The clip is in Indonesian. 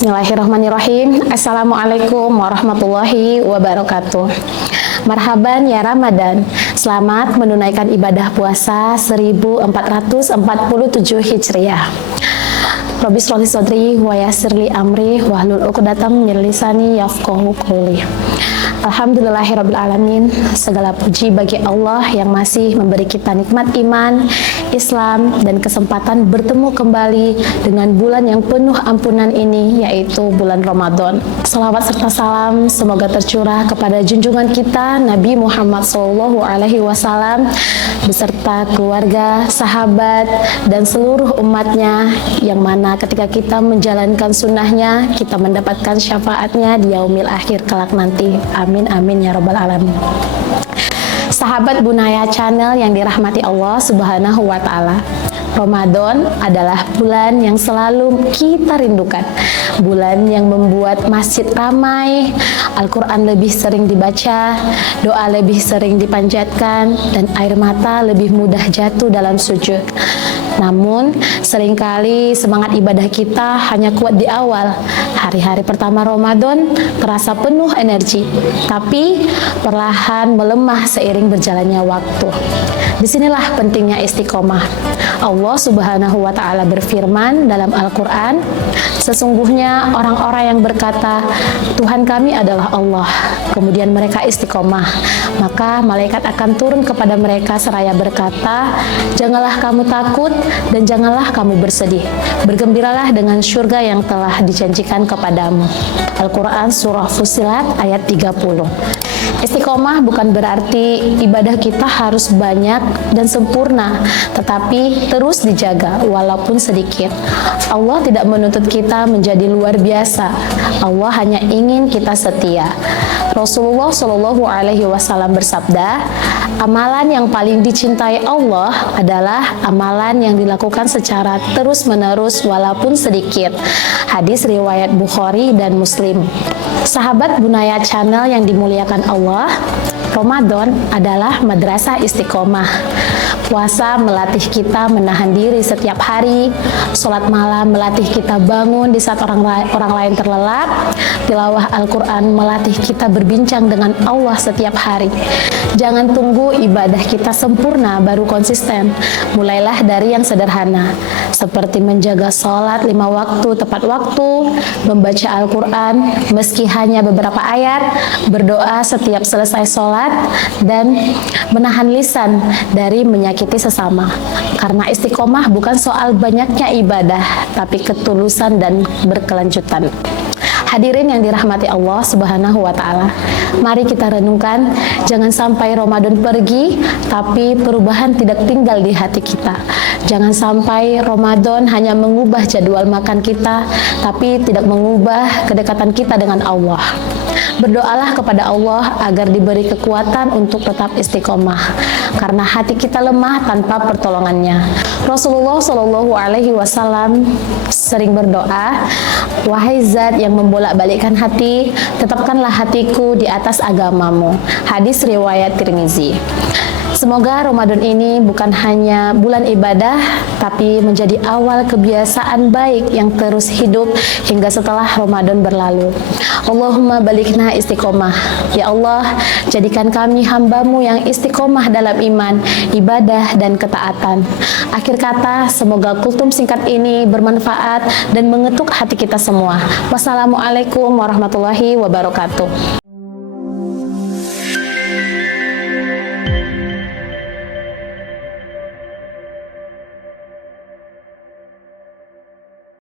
Bismillahirrahmanirrahim. Assalamualaikum warahmatullahi wabarakatuh. Marhaban ya Ramadan. Selamat menunaikan ibadah puasa 1447 Hijriah. Rabbi shrah li sadri wa yassir li amri wahlul 'uqdatam min lisani yafqahu qawli. Alhamdulillahirabbil alamin. Segala puji bagi Allah yang masih memberi kita nikmat iman, Islam, dan kesempatan bertemu kembali dengan bulan yang penuh ampunan ini, yaitu bulan Ramadan. Salawat serta salam semoga tercurah kepada junjungan kita Nabi Muhammad SAW beserta keluarga, sahabat, dan seluruh umatnya, yang mana ketika kita menjalankan sunnahnya, kita mendapatkan syafaatnya di yaumil akhir kelak nanti. Amin amin ya rabbal alamin. Sahabat Bunaya Channel yang dirahmati Allah Subhanahu wa Ta'ala, Ramadan adalah bulan yang selalu kita rindukan, bulan yang membuat masjid ramai, Al-Quran lebih sering dibaca, doa lebih sering dipanjatkan, dan air mata lebih mudah jatuh dalam sujud. Namun, seringkali semangat ibadah kita hanya kuat di awal. Hari-hari pertama Ramadan terasa penuh energi, tapi perlahan melemah seiring berjalannya waktu. Disinilah pentingnya istiqomah. Allah Subhanahu wa Ta'ala berfirman dalam Al-Quran, sesungguhnya orang-orang yang berkata, Tuhan kami adalah Allah, kemudian mereka istiqomah, maka malaikat akan turun kepada mereka seraya berkata, janganlah kamu takut dan janganlah kamu bersedih, bergembiralah dengan surga yang telah dijanjikan kepadamu. Al-Quran Surah Fussilat ayat 30. Istiqomah bukan berarti ibadah kita harus banyak dan sempurna, tetapi terus dijaga walaupun sedikit. Allah tidak menuntut kita menjadi luar biasa. Allah hanya ingin kita setia. Rasulullah Shallallahu Alaihi Wasallam bersabda, amalan yang paling dicintai Allah adalah amalan yang dilakukan secara terus-menerus walaupun sedikit. Hadis riwayat Bukhari dan Muslim. Sahabat Bunaya Channel yang dimuliakan Allah, Ramadan adalah madrasah istiqomah. Puasa melatih kita menahan diri setiap hari, sholat malam melatih kita bangun di saat orang lain terlelap, tilawah Al-Quran melatih kita berbincang dengan Allah setiap hari. Jangan tunggu ibadah kita sempurna baru konsisten. Mulailah dari yang sederhana, seperti menjaga sholat 5 waktu tepat waktu, membaca Al-Quran meski hanya beberapa ayat, berdoa setiap selesai sholat, dan menahan lisan dari menyakiti sesama. Karena istiqomah bukan soal banyaknya ibadah, tapi ketulusan dan berkelanjutan. Hadirin yang dirahmati Allah Subhanahu wa Ta'ala, mari kita renungkan, jangan sampai Ramadan pergi tapi perubahan tidak tinggal di hati kita. Jangan sampai Ramadan hanya mengubah jadwal makan kita tapi tidak mengubah kedekatan kita dengan Allah. Berdoalah kepada Allah agar diberi kekuatan untuk tetap istiqomah, karena hati kita lemah tanpa pertolongannya. Rasulullah Shallallahu Alaihi Wasallam sering berdoa, wahai Zat yang membolak-balikkan hati, tetapkanlah hatiku di atas agamamu. Hadis riwayat Tirmizi. Semoga Ramadan ini bukan hanya bulan ibadah, tapi menjadi awal kebiasaan baik yang terus hidup hingga setelah Ramadan berlalu. Allahumma balikna istiqomah. Ya Allah, jadikan kami hamba-Mu yang istiqomah dalam iman, ibadah, dan ketaatan. Akhir kata, semoga kultum singkat ini bermanfaat dan mengetuk hati kita semua. Wassalamualaikum warahmatullahi wabarakatuh.